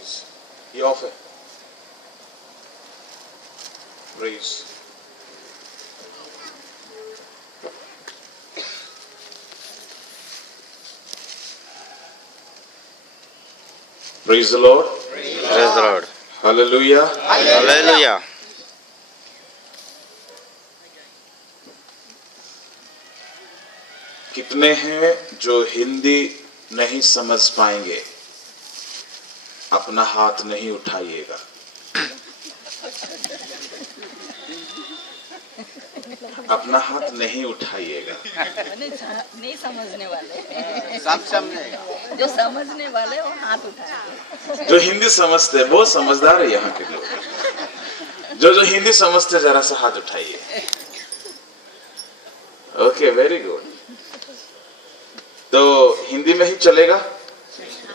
Please, ये of है। Please praise the Lord, Praise the Lord. Hallelujah. Hallelujah. कितने हैं जो हिंदी नहीं समझ पाएंगे? अपना हाथ नहीं उठाइएगा। अपना हाथ नहीं उठाइएगा। नहीं समझने वाले, सब समझेगा। जो समझने वाले वो हाथ उठाए। जो हिंदी समझते हैं बहुत समझदार है यहाँ के लोग। जो हिंदी समझते हैं जरा सा हाथ उठाइए। Okay, very good. तो हिंदी में ही चलेगा?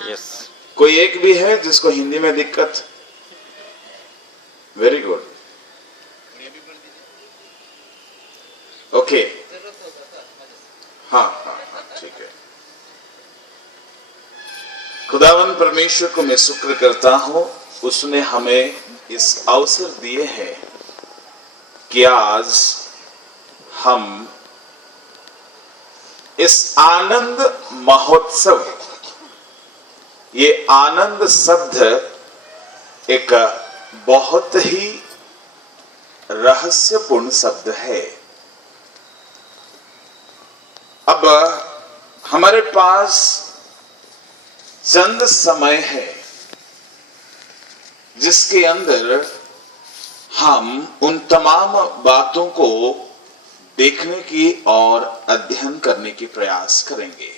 Yes. कोई एक भी है जिसको हिंदी में दिक्कत? Very good. ओके, हाँ हाँ हाँ, ठीक है। खुदावन परमेश्वर को मैं शुक्र करता हूं, उसने हमें इस अवसर दिए हैं कि आज हम इस आनंद महोत्सव, ये आनंद शब्द एक बहुत ही रहस्यपूर्ण शब्द है। अब हमारे पास चंद समय है जिसके अंदर हम उन तमाम बातों को देखने की और अध्ययन करने की प्रयास करेंगे।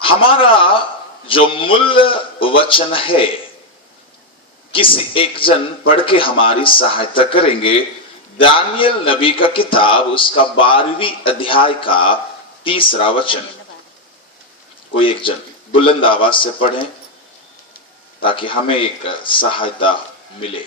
हमारा जो मूल वचन है, किसी एक जन पढ़ के हमारी सहायता करेंगे। दानियल नबी का किताब, उसका 12वीं अध्याय का 3रा वचन। कोई एक जन बुलंद आवाज से पढ़ें ताकि हमें एक सहायता मिले।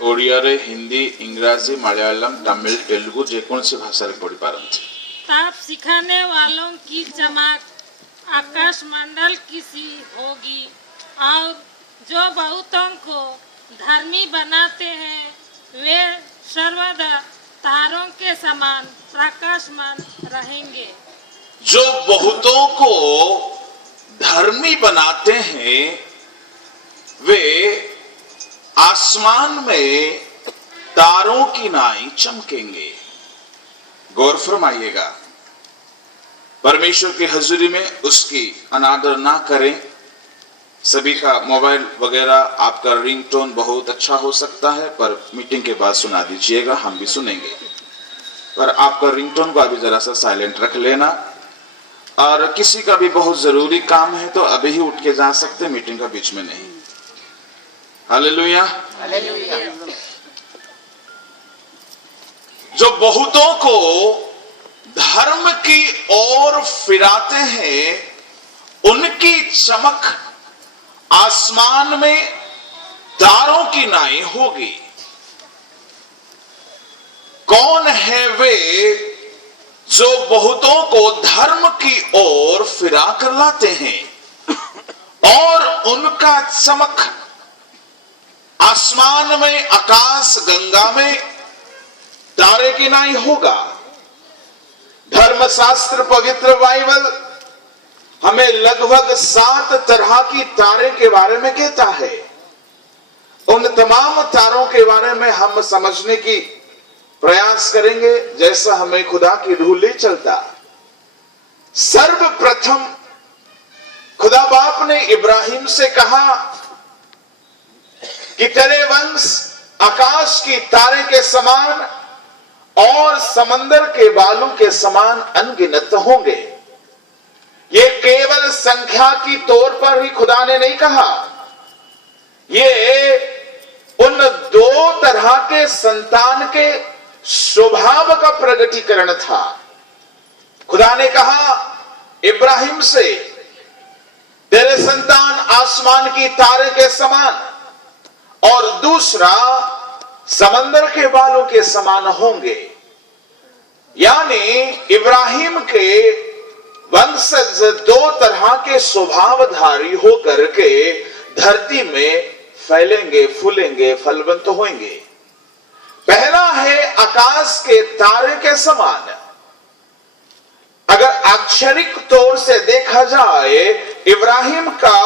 ओडियारे हिंदी, इंग्राजी, मलयालम, तमिल, तेलुगु जेकोसी भाषा पढ़ी पारती। ताप सिखाने वालों की चमक आकाश मंडल की सी होगी, और जो बहुतों को धर्मी बनाते हैं वे सर्वदा तारों के समान प्रकाशमान रहेंगे। जो बहुतों को धर्मी बनाते हैं वे आसमान में तारों की नाई चमकेंगे। गौर फरमाइएगा, परमेश्वर की हजूरी में उसकी अनादर ना करें। सभी का मोबाइल वगैरह, आपका रिंगटोन बहुत अच्छा हो सकता है, पर मीटिंग के बाद सुना दीजिएगा, हम भी सुनेंगे। पर आपका रिंगटोन को अभी जरा सा साइलेंट रख लेना। और किसी का भी बहुत जरूरी काम है तो अभी ही उठ के जा सकते, मीटिंग का बीच में नहीं। हालेलुया। जो बहुतों को धर्म की ओर फिराते हैं, उनकी चमक आसमान में तारों की नाई होगी। कौन है वे जो बहुतों को धर्म की ओर फिरा कर लाते हैं और उनका चमक आसमान में, आकाश गंगा में तारे की नाई होगा। धर्मशास्त्र, पवित्र बाइबल हमें लगभग 7 तरह की तारे के बारे में कहता है। उन तमाम तारों के बारे में हम समझने की प्रयास करेंगे जैसा हमें खुदा की रूह ले चलता। सर्वप्रथम खुदा बाप ने इब्राहिम से कहा कि तेरे वंश आकाश की तारे के समान और समंदर के बालू के समान अनगिनत होंगे। ये केवल संख्या की तौर पर ही खुदा ने नहीं कहा, ये उन 2 तरह के संतान के स्वभाव का प्रगटीकरण था। खुदा ने कहा इब्राहिम से तेरे संतान आसमान की तारे के समान और दूसरा समंदर के बालों के समान होंगे। यानी इब्राहिम के वंशज दो तरह के स्वभावधारी होकर के धरती में फैलेंगे, फूलेंगे, फलवंत होंगे। पहला है आकाश के तारे के समान। अगर अक्षरिक तौर से देखा जाए, इब्राहिम का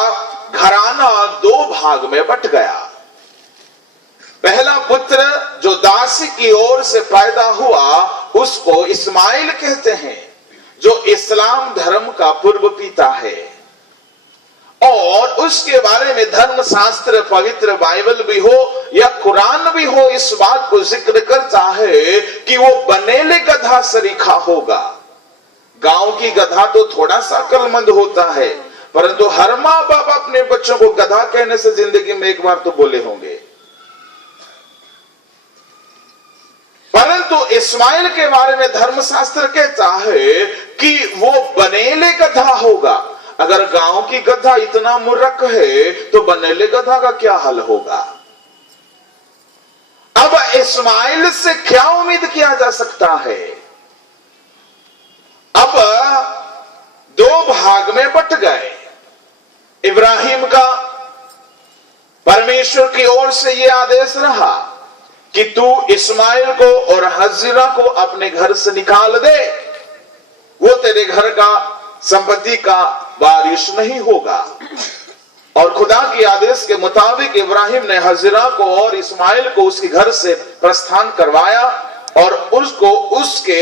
घराना दो भाग में बट गया। पहला पुत्र जो दासी की ओर से पैदा हुआ उसको इस्माइल कहते हैं, जो इस्लाम धर्म का पूर्व पिता है। और उसके बारे में धर्म शास्त्र, पवित्र बाइबल भी हो या कुरान भी हो, इस बात को जिक्र करता है कि वो बनेले गधा सरीखा होगा। गांव की गधा तो थोड़ा सा अक्लमंद होता है, परंतु हर माँ बाप अपने बच्चों को गधा कहने से जिंदगी में एक बार तो बोले होंगे। परंतु इस्माइल के बारे में धर्मशास्त्र कहता है कि वो बनेले गधा होगा। अगर गांव की गधा इतना मूर्ख है तो बनेले गधा का क्या हाल होगा। अब इस्माइल से क्या उम्मीद किया जा सकता है। अब दो भाग में बट गए। इब्राहिम का परमेश्वर की ओर से यह आदेश रहा कि तू इस्माइल को और हजरा को अपने घर से निकाल दे, वो तेरे घर का संपत्ति का वारिस नहीं होगा। और खुदा के आदेश के मुताबिक इब्राहिम ने हजरा को और इस्माइल को उसके घर से प्रस्थान करवाया और उसको उसके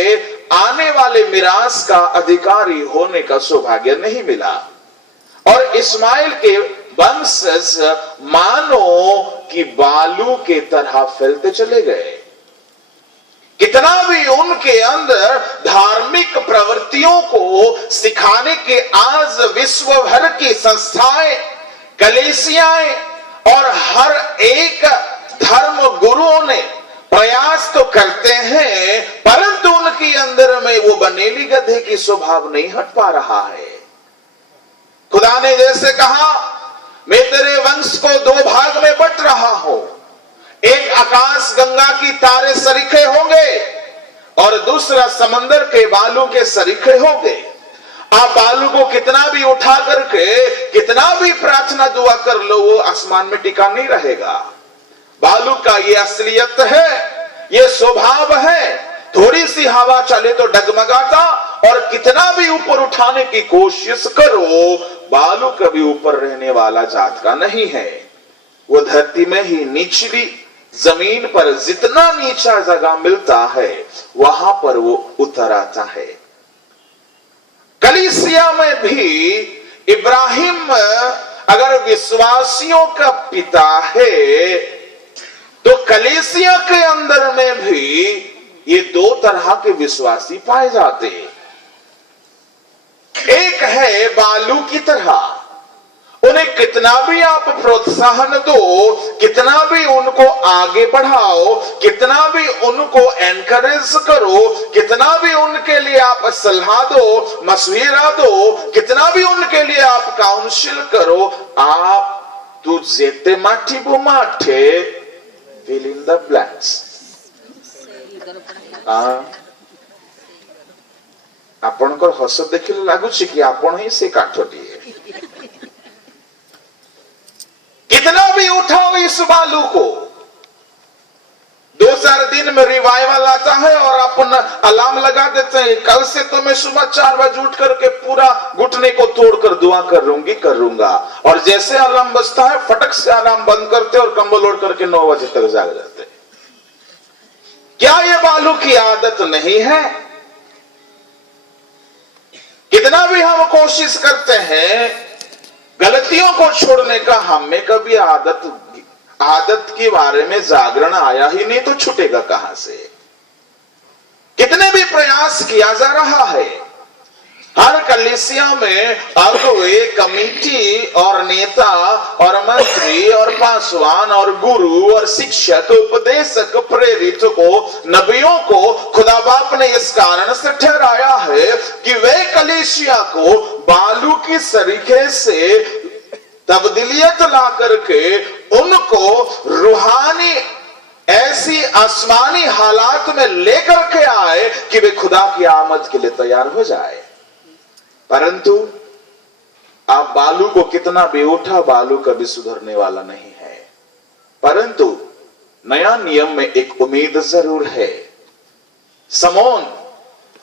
आने वाले मिरास का अधिकारी होने का सौभाग्य नहीं मिला। और इस्माइल के वंशज मानो कि बालू के तरह फैलते चले गए। कितना भी उनके अंदर धार्मिक प्रवृत्तियों को सिखाने के आज विश्व भर की संस्थाएं, कलीसियाएं और हर एक धर्म गुरुओं ने प्रयास तो करते हैं, परंतु उनके अंदर में वो बनेली गधे की स्वभाव नहीं हट पा रहा है। खुदा ने जैसे कहा, मैं तेरे वंश को दो भाग में बट रहा हूं, एक आकाश गंगा की तारे सरीखे होंगे और दूसरा समंदर के बालू के सरीखे होंगे। आप बालू को कितना भी उठा करके कितना भी प्रार्थना दुआ कर लो, वो आसमान में टिका नहीं रहेगा। बालू का ये असलियत है, ये स्वभाव है। थोड़ी सी हवा चले तो डगमगाता, और कितना भी ऊपर उठाने की कोशिश करो, बालू कभी ऊपर रहने वाला जात का नहीं है। वो धरती में ही निचली जमीन पर जितना नीचा जगह मिलता है वहां पर वो उतर आता है। कलीसिया में भी इब्राहिम अगर विश्वासियों का पिता है, तो कलीसिया के अंदर में भी ये दो तरह के विश्वासी पाए जाते हैं। एक है बालू की तरह, उन्हें कितना भी आप प्रोत्साहन दो, कितना भी उनको आगे बढ़ाओ, कितना भी उनको एनकरेज करो, कितना भी उनके लिए आप सलाह दो, मशवरा दो, कितना भी उनके लिए आप काउंसिल करो, आप तू जेते माठी बो माठे fill in the blanks। आपनकर हस देखिले लागुछि कि आपण ही से काठटिए। कितना भी उठाओ इस बालू को, 2-4 दिन में रिवाइवल आता है और अपन अलार्म लगा देते हैं, कल से तो मैं सुबह 4 बजे उठ करके पूरा घुटने को तोड़कर दुआ करूंगा। और जैसे अलार्म बजता है फटक से अलार्म बंद करते और कंबल ओढ़ करके 9 बजे तक जाग जाते। क्या ये बालू की आदत नहीं है? कितना भी हम कोशिश करते हैं गलतियों को छोड़ने का, हमें कभी आदत के बारे में जागरण आया ही नहीं तो छूटेगा कहां से। कितने भी प्रयास किया जा रहा है, हर कलीसिया में अगुवे, कमेटी और नेता और मंत्री और पासवान और गुरु और शिक्षक, उपदेशक, प्रेरित को, नबियों को खुदा बाप ने इस कारण से ठहराया है कि वे कलीसिया को बालू की सरीखे से तब्दीलियत ला करके उनको रूहानी ऐसी आसमानी हालात में लेकर के आए कि वे खुदा की आमद के लिए तैयार हो जाए। परंतु आप बालू को कितना भी उठा, बालू कभी सुधरने वाला नहीं है। परंतु नया नियम में एक उम्मीद जरूर है। समौन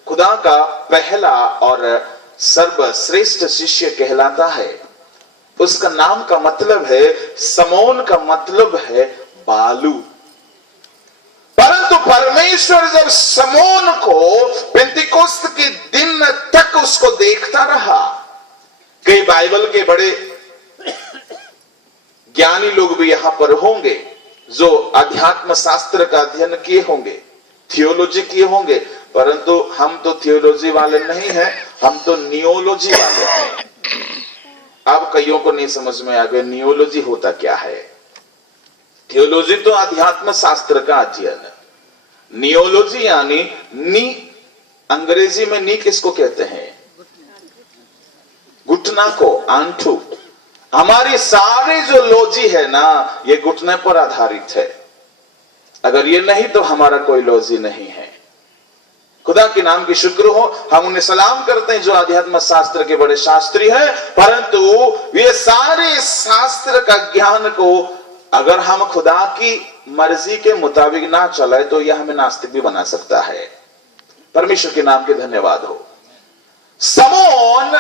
खुदा का पहला और सर्वश्रेष्ठ शिष्य कहलाता है। उसका नाम का मतलब है, समौन का मतलब है बालू। परंतु परमेश्वर जब समौन को पेंतिकोस्त के दिन तक उसको देखता रहा। कई बाइबल के बड़े ज्ञानी लोग भी यहां पर होंगे जो अध्यात्म शास्त्र का अध्ययन किए होंगे, थियोलॉजी किए होंगे, परंतु हम तो थियोलॉजी वाले नहीं हैं, हम तो नियोलॉजी वाले हैं। अब कईयों को नहीं समझ में आ गया नियोलॉजी होता क्या है। थियोलॉजी तो अध्यात्म शास्त्र का अध्ययन, नियोलॉजी यानी नी, अंग्रेजी में नी किसको कहते हैं? घुटना को, आंठू। हमारी सारी जो लॉजी है ना, ये घुटने पर आधारित है। अगर ये नहीं तो हमारा कोई लॉजी नहीं है। खुदा के नाम की शुक्र हो, हम उन्हें सलाम करते हैं जो अध्यात्म शास्त्र के बड़े शास्त्री हैं। परंतु ये सारे शास्त्र का ज्ञान को अगर हम खुदा की मर्जी के मुताबिक ना चले तो यह हमें नास्तिक भी बना सकता है। परमेश्वर के नाम के धन्यवाद हो। समौन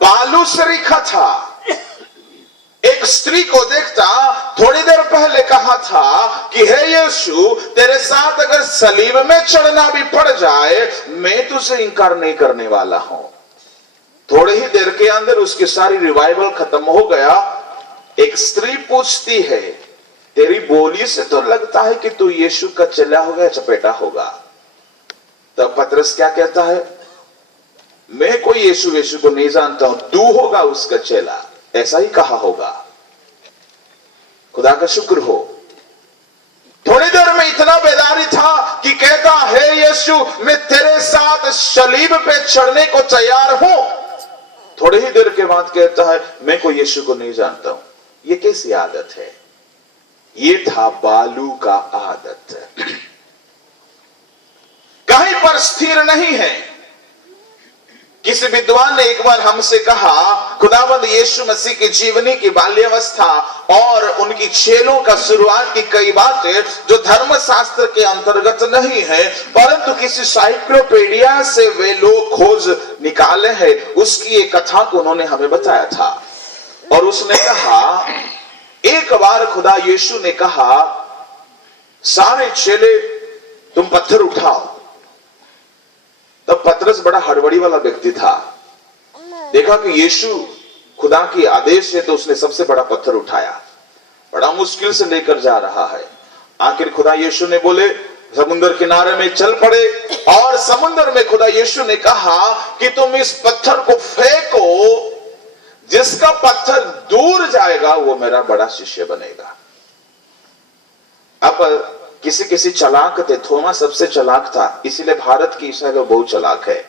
बालू से रिखा था। एक स्त्री को देखता, थोड़ी देर पहले कहा था कि हे यीशु, तेरे साथ अगर सलीब में चढ़ना भी पड़ जाए मैं तुझे इंकार नहीं करने वाला हूं। थोड़ी ही देर के अंदर उसकी सारी रिवाइवल खत्म हो गया। एक स्त्री पूछती है, तेरी बोली से तो लगता है कि तू यीशु का चेला होगा या चपेटा होगा। तब पतरस क्या कहता है, मैं कोई यीशु को नहीं जानता हूं, तू होगा उसका चेला। ऐसा ही कहा होगा। खुदा का शुक्र हो, थोड़ी देर में इतना बेदारी था कि कहता है यीशु, मैं तेरे साथ सलीब पे चढ़ने को तैयार हूं। थोड़ी ही देर के बाद कहता है, मैं कोई यीशु को नहीं जानता हूं। ये कैसी आदत है? ये था बालू का आदत। कहीं पर स्थिर नहीं है। किसी विद्वान ने एक बार हमसे कहा, खुदावंद यीशु मसीह की जीवनी की बाल्यावस्था और उनकी चेलों का शुरुआत की कई बातें जो धर्मशास्त्र के अंतर्गत नहीं है, परंतु किसी साइक्लोपीडिया से वे लोग खोज निकाले हैं, उसकी एक कथा को उन्होंने हमें बताया था। और उसने कहा, एक बार खुदा यीशु ने कहा, सारे चेले तुम पत्थर उठाओ। तब पतरस बड़ा हड़बड़ी वाला व्यक्ति था। देखा कि यीशु खुदा की आदेश है तो उसने सबसे बड़ा पत्थर उठाया। बड़ा मुश्किल से लेकर जा रहा है। आखिर खुदा यीशु ने बोले समुद्र किनारे में चल पड़े, और समुद्र में खुदा यीशु ने कहा कि तुम इस पत्थर को फेंको, जिसका पत्थर दूर जाएगा वो मेरा बड़ा शिष्य बनेगा। अब किसी किसी चालाक थे, थोमा सबसे चालाक था, इसीलिए भारत की ईसाई लोग बहुत चालाक है।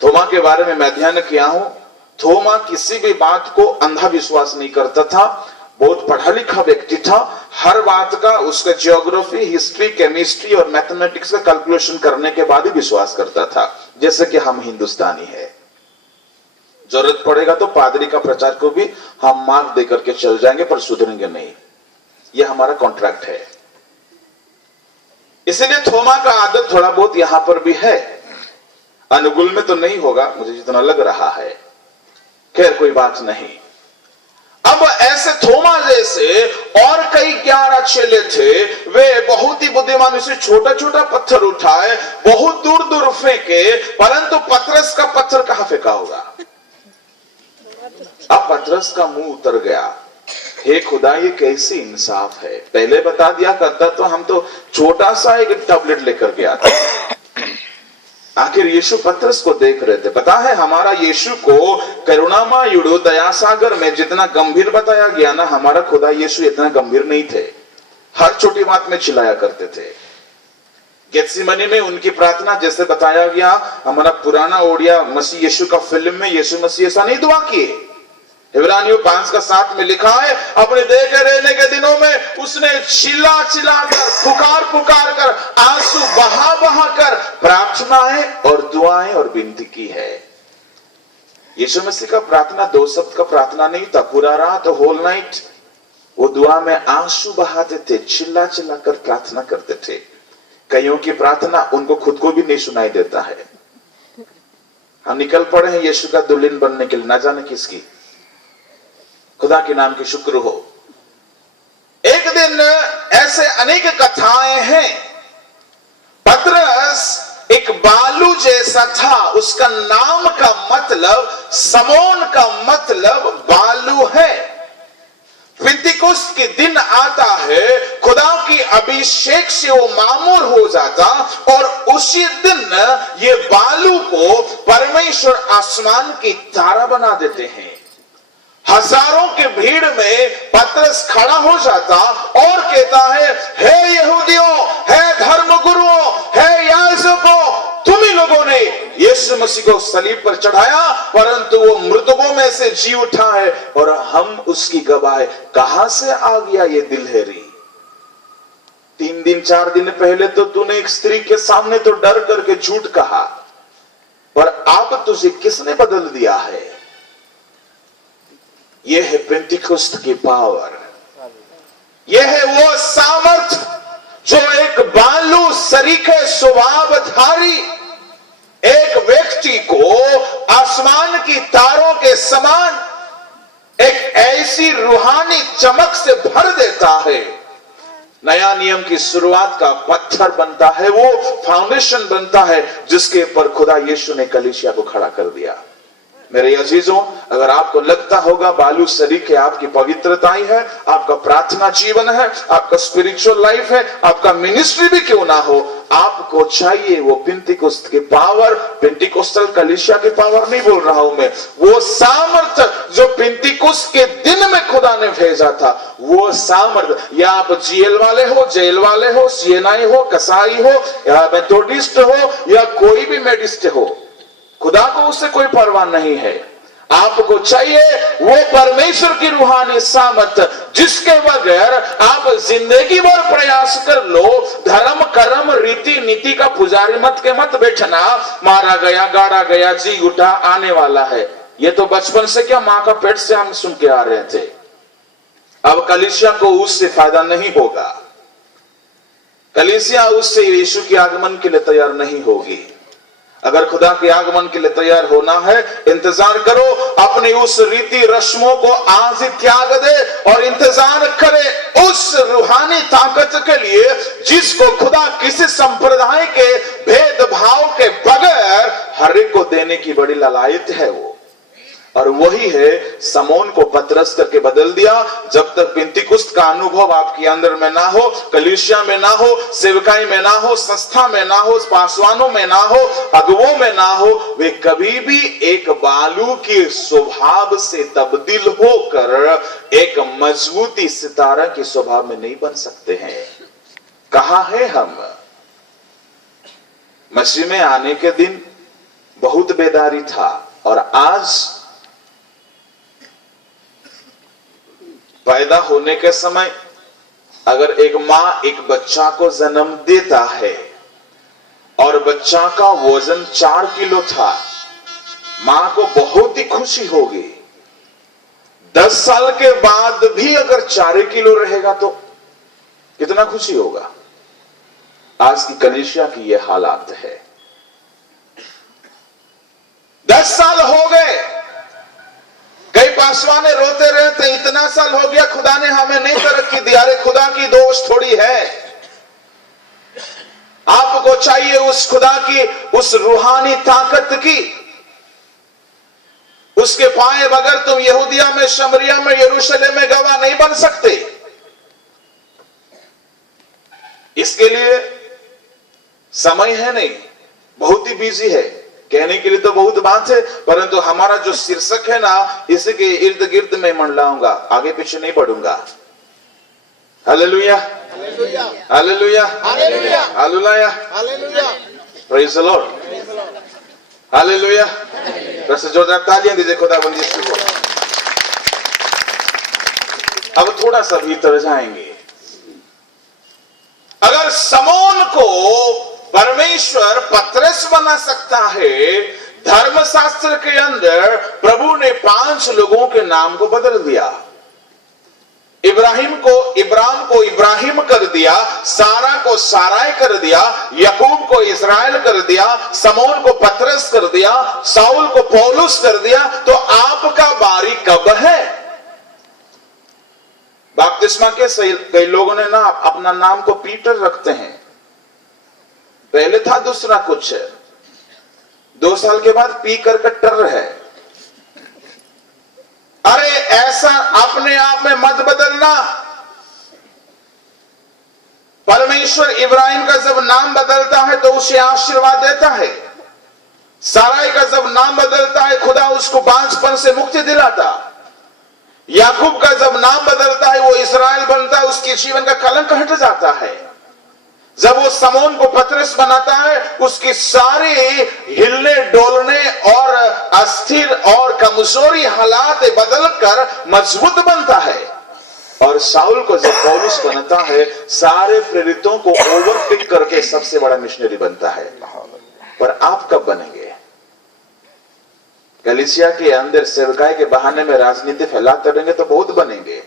थोमा के बारे में मैं अध्ययन किया हूं। थोमा किसी भी बात को अंधा विश्वास नहीं करता था। बहुत पढ़ा लिखा व्यक्ति था। हर बात का उसका जियोग्राफी, हिस्ट्री, केमिस्ट्री और मैथमेटिक्स का कैलकुलेशन करने के बाद ही विश्वास करता था। जैसे कि हम हिंदुस्तानी है, जरूरत पड़ेगा तो पादरी का प्रचार को भी हम मार्क देकर के चल जाएंगे, पर सुधरेंगे नहीं। यह हमारा कॉन्ट्रैक्ट है। इसलिए थोमा का आदत थोड़ा बहुत यहां पर भी है। अनुकूल में तो नहीं होगा मुझे जितना लग रहा है। खैर कोई बात नहीं। अब ऐसे थोमा जैसे और कई 11 चेले थे, वे बहुत ही बुद्धिमान से छोटा छोटा पत्थर उठाए, बहुत दूर दूर फेंके, परंतु पतरस का पत्थर कहां फेंका होगा? अब पतरस का मुंह उतर गया। हे खुदा, ये कैसी इंसाफ है। पहले बता दिया करता तो हम तो छोटा सा एक टैबलेट लेकर के आते। आखिर यीशु पतरस को देख रहे थे। पता है, हमारा यीशु को करुणामयुडो दया सागर में जितना गंभीर बताया गया ना, हमारा खुदा यीशु इतना गंभीर नहीं थे। हर छोटी बात में चिल्लाया करते थे। गेत्सेमनी में उनकी प्रार्थना जैसे बताया गया, हमारा पुराना ओडिया मसीह यीशु का फिल्म में यीशु मसीह ऐसा नहीं दुआ किए। इब्रानियों 5:7 में लिखा है, अपने देह के रहने के दिनों में उसने चिल्ला चिल्ला कर, पुकार पुकार कर, आंसू बहा बहा कर प्रार्थनाएं और दुआएं और विनती की है। यीशु मसीह का प्रार्थना 2 शब्द का प्रार्थना नहीं था, पूरा रात होल नाइट वो दुआ में आंसू बहाते थे, चिल्ला चिल्ला कर प्रार्थना करते थे। कईयों की प्रार्थना उनको खुद को भी नहीं सुनाई देता है। हम निकल पड़े हैं यीशु का दुल्हन बनने के लिए, ना जाने किसकी। खुदा के नाम की शुक्र हो। एक दिन ऐसे अनेक कथाएं हैं। पतरस एक बालू जैसा था, उसका नाम का मतलब, समोन का मतलब बालू है। पिंतीकुस्त के दिन आता है, खुदा की अभिषेक से वो मामूर हो जाता और उसी दिन ये बालू को परमेश्वर आसमान की तारा बना देते हैं। हजारों की भीड़ में पतरस खड़ा हो जाता और कहता है, हे यहूदियों, हे धर्मगुरुओं, हे याजकों, तुम ही लोगों ने यीशु मसीह को सलीब पर चढ़ाया, परंतु वो मृतकों में से जी उठा है और हम उसकी गवाह। कहां से आ गया ये दिलहरी? 3 दिन 4 दिन पहले तो तूने एक स्त्री के सामने तो डर करके झूठ कहा, पर अब तुझे किसने बदल दिया है? यह है पेंटिकुस्त की पावर। यह है वो सामर्थ जो एक बालू सरीखे स्वभावधारी एक व्यक्ति को आसमान की तारों के समान एक ऐसी रूहानी चमक से भर देता है। नया नियम की शुरुआत का पत्थर बनता है, वो फाउंडेशन बनता है जिसके ऊपर खुदा यीशु ने कलीसिया को खड़ा कर दिया। मेरे अजीजों, अगर आपको लगता होगा बालू सरीखे आपकी पवित्रताई है, आपका प्रार्थना जीवन है, आपका स्पिरिचुअल लाइफ है, आपका मिनिस्ट्री भी क्यों ना हो, आपको चाहिए वो पेंटिकुस्त की पावर। पेंटिकोस्टल कलीसिया की पावर नहीं बोल रहा हूं मैं, वो सामर्थ जो पेंटिकुस्त के दिन में खुदा ने भेजा था, वो सामर्थ। या आप जेल वाले हो, जेल वाले हो, सीएनआई हो, कसाई हो, या मेथोडिस्ट हो, या कोई भी मेडिस्ट हो, खुदा को उससे कोई परवाह नहीं है। आपको चाहिए वो परमेश्वर की रूहानी सामर्थ जिसके बगैर आप जिंदगी भर प्रयास कर लो, धर्म कर्म रीति नीति का पुजारी मत के मत बैठना, मारा गया गाड़ा गया जी उठा आने वाला है। ये तो बचपन से क्या मां का पेट से हम सुन के आ रहे थे। अब कलीसिया को उससे फायदा नहीं होगा। कलीसिया उससे यीशु के आगमन के लिए तैयार नहीं होगी। अगर खुदा के आगमन के लिए तैयार होना है, इंतजार करो, अपनी उस रीति रस्मों को आज ही त्याग दे और इंतजार करे उस रूहानी ताकत के लिए जिसको खुदा किसी संप्रदाय के भेदभाव के बगैर हर एक को देने की बड़ी लालायत है वो। और वही है समोन को पतरस करके बदल दिया। जब तक पेंटिकुस्त का अनुभव आपके अंदर में ना हो, कलीसिया में ना हो, सेवकाई में ना हो, संस्था में ना हो, पासवानों में ना हो, अगुवों में ना हो, वे कभी भी एक बालू के स्वभाव से तब्दील होकर एक मजबूती सितारा के स्वभाव में नहीं बन सकते हैं। कहां है हम? मसीह में आने के दिन बहुत बेदारी था और आज पैदा होने के समय अगर एक मां एक बच्चा को जन्म देता है और बच्चा का वजन 4 किलो था, मां को बहुत ही खुशी होगी। 10 साल के बाद भी अगर 4 किलो रहेगा तो कितना खुशी होगा। आज की कलीसिया की यह हालात है। 10 साल हो गए, कई पासवाने रोते रहते, इतना साल हो गया खुदा ने हमें नहीं तरक्की दी। अरे खुदा की दोष थोड़ी है। आपको चाहिए उस खुदा की उस रूहानी ताकत की। उसके पाए बगैर तुम यहूदिया में, शमरिया में, यरूशलेम में गवाह नहीं बन सकते। इसके लिए समय है नहीं, बहुत ही बिजी है। कहने के लिए तो बहुत बात है, परंतु हमारा जो शीर्षक है ना, इसी के इर्द गिर्द में मंडलाऊंगा, आगे पीछे नहीं बढ़ूंगा। Hallelujah, hallelujah, hallelujah, praise the Lord, hallelujah. बस जोरदार तालियां दीजिए खुदावंद यीशु को। अब थोड़ा सा भीतर जाएंगे। अगर समौन को परमेश्वर पतरस बना सकता है, धर्मशास्त्र के अंदर प्रभु ने 5 लोगों के नाम को बदल दिया। इब्राहिम को इब्राहिम कर दिया, सारा को साराय कर दिया, याकूब को इस्राएल कर दिया, समौन को पतरस कर दिया, साउल को पौलुस कर दिया। तो आपका बारी कब है? बपतिस्मा के कई लोगों ने ना अपना नाम को पीटर रखते हैं। पहले था दूसरा कुछ, 2 साल के बाद पी कर कट्टर है। अरे ऐसा अपने आप में मत बदलना। परमेश्वर इब्राहिम का जब नाम बदलता है तो उसे आशीर्वाद देता है। साराई का जब नाम बदलता है खुदा उसको बांझपन से मुक्ति दिलाता। याकूब का जब नाम बदलता है वो इस्राएल बनता है, उसके जीवन का कलंक हट जाता है। जब वो समौन को पतरस बनाता है उसकी सारी हिलने डोलने और अस्थिर और कमजोरी हालात बदलकर मजबूत बनता है। और साउल को जब पौलुस बनता है सारे प्रेरितों को ओवरटेक करके सबसे बड़ा मिशनरी बनता है। पर आप कब बनेंगे? कलीसिया के अंदर सेवकाई के बहाने में राजनीति फैलाते रहेंगे तो बहुत बनेंगे।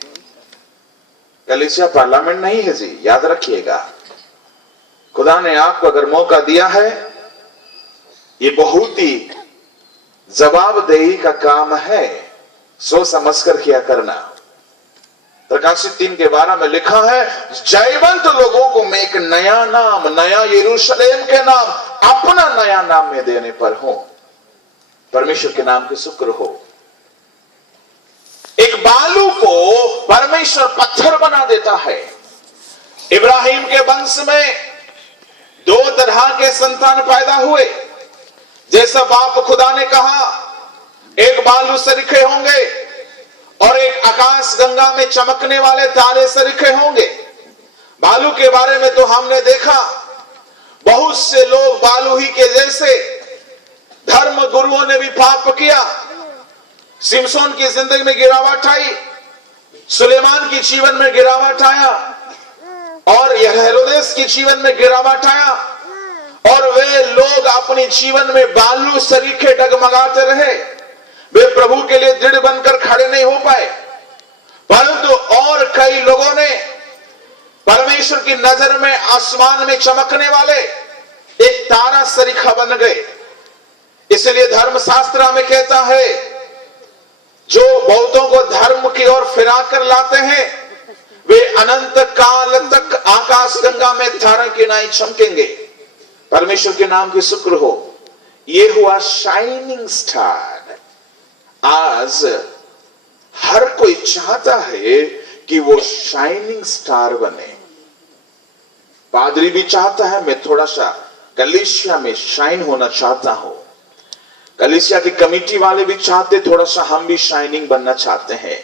कलीसिया पार्लियामेंट नहीं है जी, याद रखिएगा। खुदा ने आपको अगर मौका दिया है, ये बहुत ही जवाबदेही का काम है, सोच समझकर किया करना। प्रकाशित 3:12 में लिखा है, जयवंत लोगों को मैं एक नया नाम, नया यरूशलेम के नाम अपना नया नाम में देने पर हूं। परमेश्वर के नाम की शुक्र हो। एक बालू को परमेश्वर पत्थर बना देता है। इब्राहिम के वंश में 2 तरह के संतान पैदा हुए। जैसा बाप खुदा ने कहा, एक बालू सरीखे होंगे और एक आकाश गंगा में चमकने वाले तारे सरीखे होंगे। बालू के बारे में तो हमने देखा, बहुत से लोग बालू ही के जैसे, धर्म गुरुओं ने भी पाप किया। सिमसोन की जिंदगी में गिरावट आई, सुलेमान की जीवन में गिरावट आया और हेरोदेस की जीवन में गिरावट आया। और वे लोग अपने जीवन में बालू सरीखे डगमगाते रहे। वे प्रभु के लिए दृढ़ बनकर खड़े नहीं हो पाए। परंतु और कई लोगों ने परमेश्वर की नजर में आसमान में चमकने वाले एक तारा सरीखा बन गए। इसलिए धर्मशास्त्र में कहता है, जो बहुतों को धर्म की ओर फिरा कर लाते हैं वे अनंत काल तक आकाश गंगा में तारों की नाई चमकेंगे। परमेश्वर के नाम की शुक्र हो। ये हुआ शाइनिंग स्टार। आज हर कोई चाहता है कि वो शाइनिंग स्टार बने। पादरी भी चाहता है मैं थोड़ा सा कलीसिया में शाइन होना चाहता हूं। कलीसिया की कमेटी वाले भी चाहते थोड़ा सा हम भी शाइनिंग बनना चाहते हैं।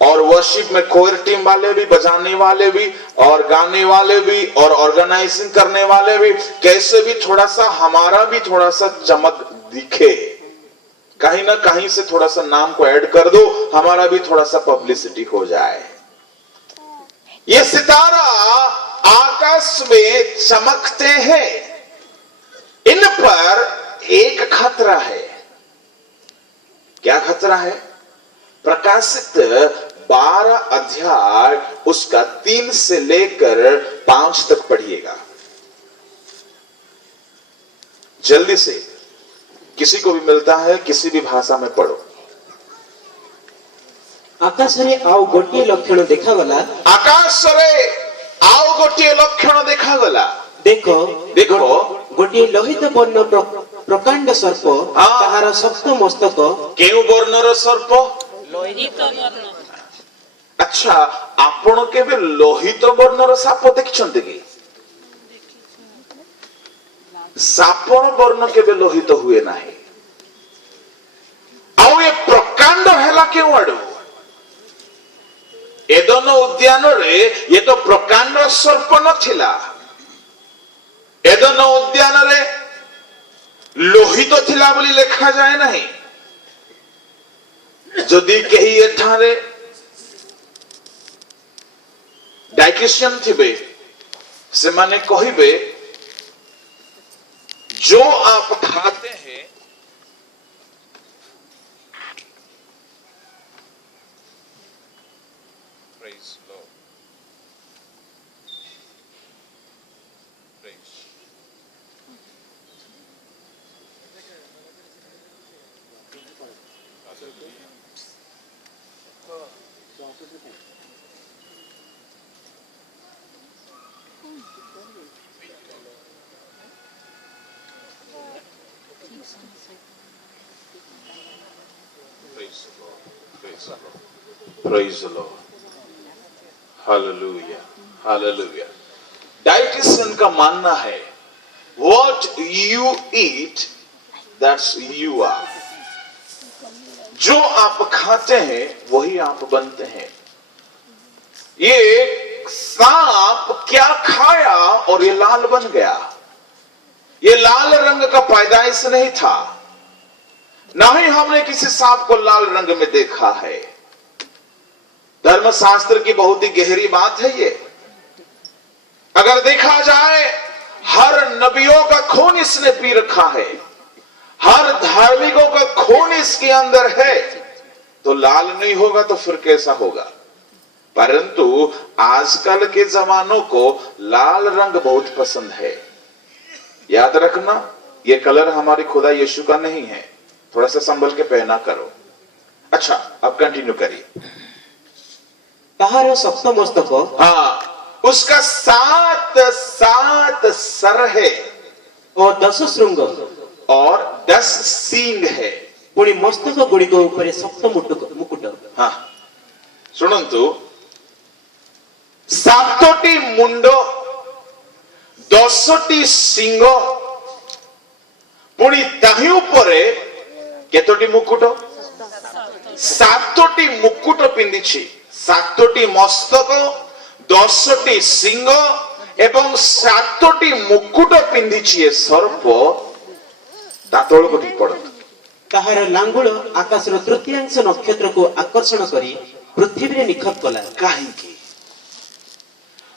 और वर्शिप में कोयर टीम वाले भी, बजाने वाले भी और गाने वाले भी और ऑर्गेनाइजिंग करने वाले भी, कैसे भी थोड़ा सा हमारा भी थोड़ा सा चमक दिखे। कहीं ना कहीं से थोड़ा सा नाम को ऐड कर दो, हमारा भी थोड़ा सा पब्लिसिटी हो जाए। ये सितारा आकाश में चमकते हैं, इन पर एक खतरा है। क्या खतरा है? प्रकाशित 12 अध्याय उसका 3 से लेकर 5 तक पढ़िएगा जल्दी से। किसी को भी मिलता है किसी भी भाषा में पढ़ो। आकाशरे आउ गोटे लक्षण देखागला। आकाशरे आउ गोटे लक्षण देखागला। देखो देखो गोटे लोहित वर्ण प्रकांड सर्प, ताहार शक्त मस्तक। केउ वर्णर सर्प? लोहित वर्ण। अच्छा, आपण केबे लोहित वर्णर साप देखिछन्ते कि? सापण वर्ण केबे लोहित हुए नाही। आउ ए प्रकांड हेला केउ आडू? एदन उद्यान रे ये तो प्रकांड सर्प नथिला। एदन उद्यान रे लोहित थिला बोली लेखा जाए नहीं। जदि केही एठारे डाइटिशियन थिबे से माने कहिबे जो आप खाते हैं Praise Lord. Praise. Praise the Lord. Praise the Lord. Praise the Lord. Hallelujah. Hallelujah. Dietitian का मानना है what you eat that's you are. जो आप खाते हैं वही आप बनते हैं. ये सांप क्या खाया और ये लाल बन गया. ये लाल रंग का पैदाइश नहीं था. ना ही हमने किसी सांप को लाल रंग में देखा है. धर्मशास्त्र की बहुत ही गहरी बात है ये. अगर देखा जाए हर नबियों का खून इसने पी रखा है. हर धार्मिकों का खून इसके अंदर है. तो लाल नहीं होगा तो फिर कैसा होगा. परंतु आजकल के जमानों को लाल रंग बहुत पसंद है. याद रखना ये कलर हमारे खुदा यीशु का नहीं है. थोड़ा सा संभल के पहना करो. अच्छा अब कंटिन्यू करिए. ତାହାର ସପ୍ତ ମସ୍ତକ हाँ उसका सात सर है ଓ 10 ଶୃଙ୍ଗ और 10 सींग है. ପୁଣି ମସ୍ତକ ଗୁଡ଼ିକ ଉପରେ ସପ୍ତ ମୁକୁଟ हाँ ଶୁଣନ୍ତୁ ସାତଟି ମୁଣ୍ଡ 10ଟି ସିଂହ ପୁଣି ତାହି ଉପରେ କେତୋଟି ମୁକୁଟ 7ଟି ମୁକୁଟ ପିନ୍ଧିଛି. 7ଟି ମସ୍ତକ 10ଟି ସିଂହ ଏବଂ 7ଟି ମୁକୁଟ ପିନ୍ଧିଛି. ଏ ସର୍ପ ତା ତଳକୁ ଟିକେ ପଡନ୍ତୁ. ତାହାର ଲାଙ୍ଗୁଳ ଆକାଶର ତୃତୀୟାଂଶ ନକ୍ଷତ୍ରକୁ ଆକର୍ଷଣ କରି ପୃଥିବୀରେ ନିକ୍ଷେପ କଲା. କାହିଁକି?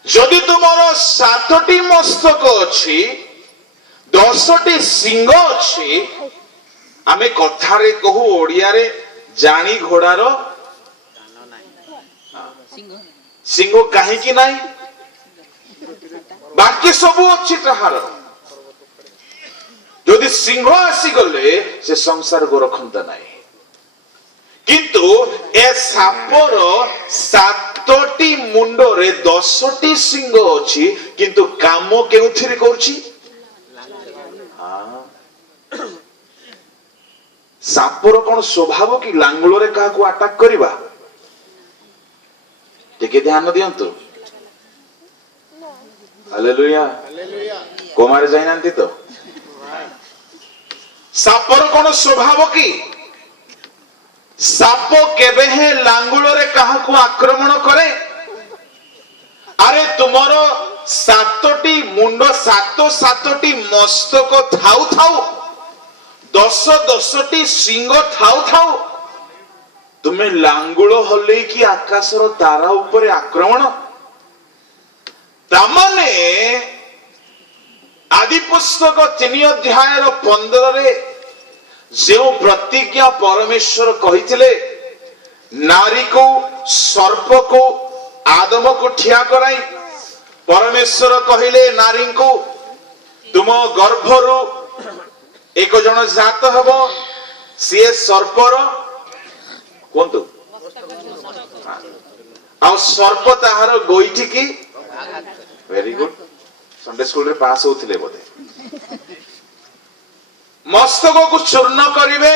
ଯଦି ତୁମର 7ଟି ମସ୍ତକ ଅଛି 10ଟି ସିଂହ ଅଛି ଆମେ କଥାରେ କହୁ ଓଡିଆରେ ଜାଣି ଘୋଡାର ସିଂହ କାହିଁକି ନାହିଁ? ବାକି ସବୁ ଅଛି ତାହାର. ଯଦି ସିଂହ ଆସିଗଲେ ସେ ସଂସାରକୁ ରଖନ୍ତା ନାହିଁ. କିନ୍ତୁ ଏ ସାପର 7ଟି ମୁଣ୍ଡରେ 10ଟି ସିଂହ ଅଛି. କିନ୍ତୁ କାମ କେଉଁଥିରେ କରୁଛି? ସାପର କଣ ସ୍ୱଭାବ କି ଲାଙ୍ଗୁଳରେ କାହାକୁ ଆଟାକ କରିବା? ଟିକେ ଧ୍ୟାନ ଦିଅନ୍ତୁ. ହାଲେଲୁୟା. କୋମାରେ ଯାଇନାହାନ୍ତି ତ? ସାପର କଣ ସ୍ୱଭାବ କି? ସାପ କେବେ ହେଁ ଲାଙ୍ଗୁଳରେ କାହାକୁ ଆକ୍ରମଣ କରେ? ଆରେ ତୁମର 7ଟି ମୁଣ୍ଡ 7ଟି ମସ୍ତକ ଥାଉ ଥାଉ 10ଟି ସିଂହ ଥାଉ ଥାଉ ତୁମେ ଲାଙ୍ଗୁଳ ହଲେଇକି ଆକାଶର ତାରା ଉପରେ ଆକ୍ରମଣ. ତାମାନେ ଆଦି ପୁସ୍ତକ 3 ଅଧ୍ୟାୟର 15ରେ ଯେଉଁ ପ୍ରତିଜ୍ଞା ପରମେଶ୍ୱର କହିଥିଲେ ନାରୀକୁ ସର୍ପକୁ ଆଦମକୁ ଠିଆ କରାଇ ପରମେଶ୍ୱର କହିଲେ ନାରୀଙ୍କୁ ତୁମ ଗର୍ଭରୁ ଏକ ଜଣ ଜାତ ହେବ. ସିଏ ସର୍ପର କୁହନ୍ତୁ ଆଉ ସର୍ପ ତାହାର ଗୋଇଠି କି. Very good. ସଣ୍ଡେ ସ୍କୁଲରେ ପାସ୍ ହଉଥିଲେ ବୋଧେ. ମସ୍ତକକୁ ଚୂର୍ଣ୍ଣ କରିବେ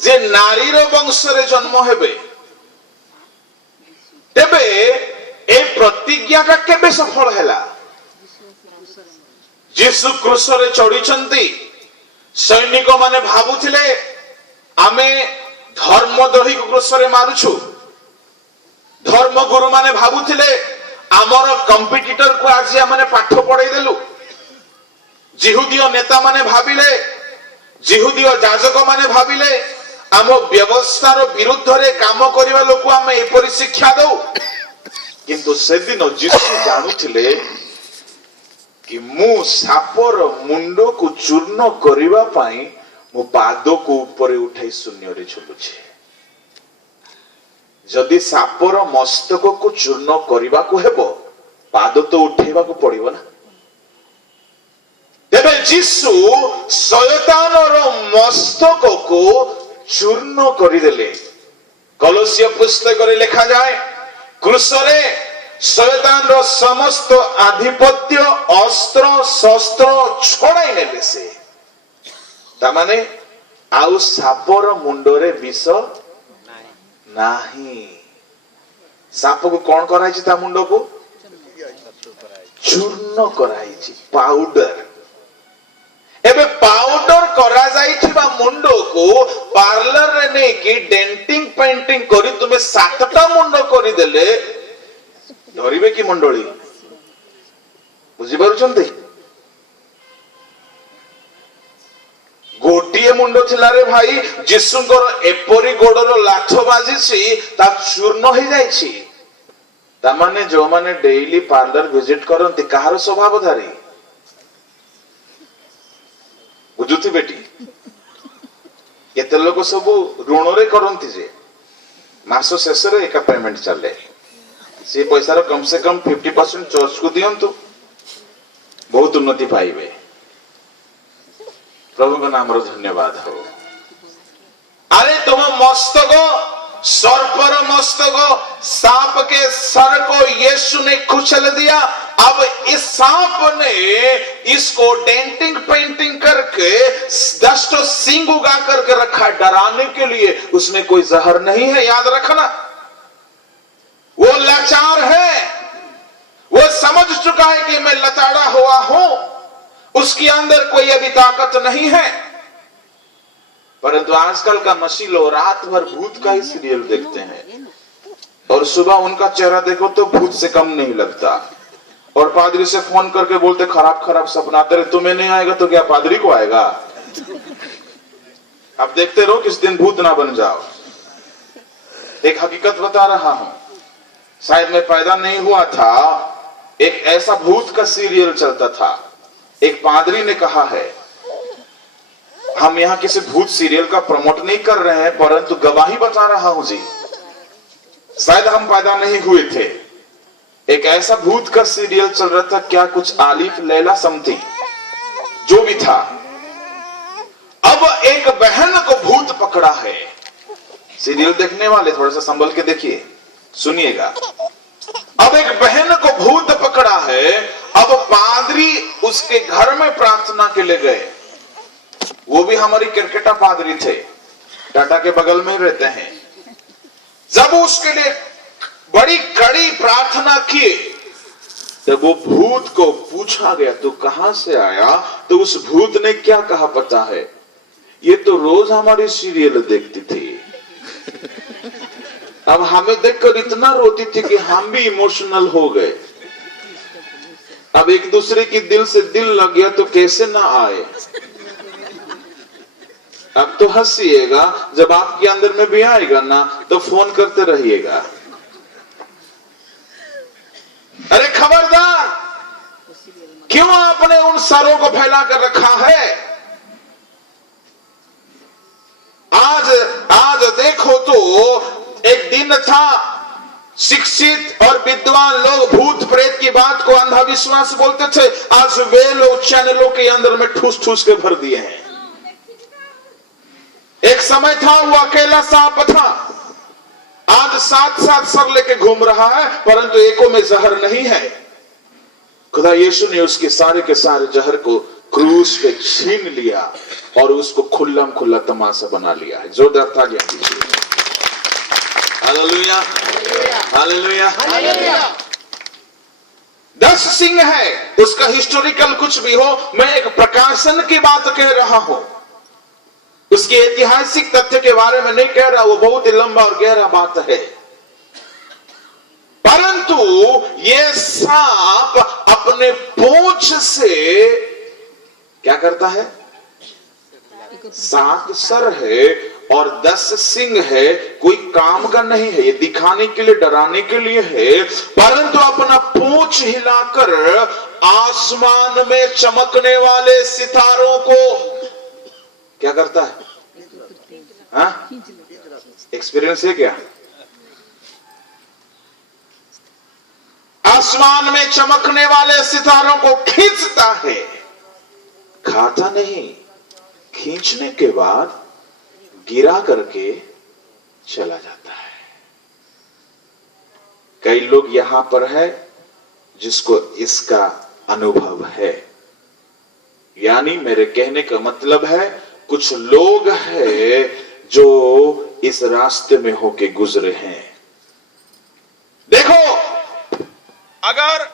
ଯେ ନାରୀର ବଂଶରେ ଜନ୍ମ ହେବେ. ତେବେ ଏ ପ୍ରତିଜ୍ଞାଟା କେବେ ସଫଳ ହେଲା? ଯୀଶୁ କ୍ରୁଶରେ ଚଢିଛନ୍ତି. ସୈନିକ ମାନେ ଭାବୁଥିଲେ ଆମେ ଧର୍ମଦ୍ରୋହୀକୁ କ୍ରୁଶରେ ମାରୁଛୁ. ଧର୍ମଗୁରୁ ମାନେ ଭାବୁଥିଲେ ଆମର କମ୍ପିଟିଟରକୁ ଆଜି ଆମେ ପାଠ ପଢେଇ ଦେଲୁ. ଜିହୁଦୀୟ ନେତା ମାନେ ଭାବିଲେ, ଜିହୁଦୀୟ ଯାଜକ ମାନେ ଭାବିଲେ ଆମ ବ୍ୟବସ୍ଥାର ବିରୁଦ୍ଧରେ କାମ କରିବା ଲୋକକୁ ଆମେ ଏପରି ଶିକ୍ଷା ଦଉ. किंतु सेदिन जीसु जानुथिले कि मु सापर मुंड को चूर्ण करिबा पाई मो पाद को ऊपर उठाई शून्य रे झुलुछे। जदि सापर मस्तक को चूर्ण करिबा को हेबो पाद तो उठेबा को पड़िबो ना। तेबे जीसु शयतानर मस्तक को चूर्ण करिदेले। कलोसिय पुस्तक रे लिखा जाए क्रूसरे शयतान रो समस्त आधिपत्य अस्त्र शस्त्र छड़ाई नेले से। तामाने आउ सापर मुंडरे विष नाही। साप को कौन कराई ता मुंड को चूर्ण कराई पाउडर। एबे पाउडर करा जाइथिबा मुंड को पार्लर रे नै कि डेंटिंग पेंटिंग करी तुमे 7टा मुंड करी देले धरिबे की मंडली बुझी पारुछन्ते। गोटिए मुंड थिला रे भाई जीसुंकर एपरी गोडर लाठ बाजिछि ता चूर्ण हो जाइछि। ता माने जो माने डेली पार्लर विजिट करंती कहार स्वभावधारी बुझुथि बेटी। केते लोक सब ऋण रे करंती जे मास शेष रे एका पेमेंट चले से पैसा रो कम से कम 50% चर्च को दियंतु बहुत उन्नति पाइबे। प्रभु का नाम रो धन्यवाद हो। अरे तुम मस्तक सर्पर मस्तक सांप के सर को यीशु ने कुचल दिया। अब इस सांप ने इसको डेंटिंग पेंटिंग करके 10 सींग उगा करके रखा डराने के लिए। उसमें कोई जहर नहीं है, याद रखना। वो लाचार है, वो समझ चुका है कि मैं लताड़ा हुआ हूं, उसके अंदर कोई अभी ताकत नहीं है। परंतु आजकल का मसीह लोग रात भर भूत का ही सीरियल देखते हैं और सुबह उनका चेहरा देखो तो भूत से कम नहीं लगता। और पादरी से फोन करके बोलते खराब खराब सपना आते रहे, तुम्हें नहीं आएगा तो क्या पादरी को आएगा। अब देखते रहो किस दिन भूत ना बन जाओ। एक हकीकत बता रहा हूं, शायद मैं पैदा नहीं हुआ था, एक ऐसा भूत का सीरियल चलता था। एक पादरी ने कहा है, हम यहां किसी भूत सीरियल का प्रमोट नहीं कर रहे हैं परंतु गवाही बता रहा हूं जी, शायद हम पैदा नहीं हुए थे। एक ऐसा भूत का सीरियल चल रहा था, क्या कुछ आलिफ लैला समथिंग जो भी था। अब एक बहन को भूत पकड़ा है। सीरियल देखने वाले थोड़ा सा संभल के देखिए, सुनिएगा। अब एक बहन को भूत पकड़ा है। अब पादरी उसके घर में प्रार्थना के लिए गए। वो भी हमारी क्रिकेटा पादरी थे, टाटा के बगल में रहते हैं। जब उसके लिए बड़ी कड़ी प्रार्थना की तब वो भूत को पूछा गया तो कहां से आया। तो उस भूत ने क्या कहा पता है, ये तो रोज हमारी सीरियल देखती थी। अब हमें देखकर इतना रोती थी कि हम भी इमोशनल हो गए। अब एक दूसरे की दिल से दिल लग गया तो कैसे ना आए। अब तो हंसिएगा, जब आपके अंदर में भी आएगा ना तो फोन करते रहिएगा। अरे खबरदार, क्यों आपने उन सरों को फैला कर रखा है। आज देखो तो एक दिन था, शिक्षित और विद्वान लोग भूत प्रेत की बात को अंधविश्वास बोलते थे। आज वे लोग चैनलों के अंदर में ठूस ठूस के भर दिए हैं। एक समय था वो अकेला सांप था, आज 7 सर लेके घूम रहा है परंतु एको में जहर नहीं है। खुदा यीशु ने उसके सारे के सारे जहर को क्रूस पे छीन लिया और उसको खुल्लम खुल्ला तमाशा बना लिया है। जोरदार तालियां दीजिए। Hallelujah, hallelujah, hallelujah. 10 सिंह है, उसका हिस्टोरिकल कुछ भी हो, मैं एक प्रकाशन की बात कह रहा हूं। उसके ऐतिहासिक तथ्य के बारे में नहीं कह रहा, वो बहुत ही लंबा और गहरा बात है। परंतु ये सांप अपने पूंछ से क्या करता है, 7 सर है और 10 सिंह है, कोई काम का नहीं है, ये दिखाने के लिए, डराने के लिए है, परंतु अपना पूंछ हिलाकर आसमान में चमकने वाले सितारों को क्या करता है? हाँ, एक्सपीरियंस है क्या? आसमान में चमकने वाले सितारों को खींचता है, खाता नहीं, खींचने के बाद गिरा करके चला जाता है। कई लोग यहां पर है जिसको इसका अनुभव है, यानी मेरे कहने का मतलब है कुछ लोग हैं जो इस रास्ते में होके गुजरे हैं। देखो, अगर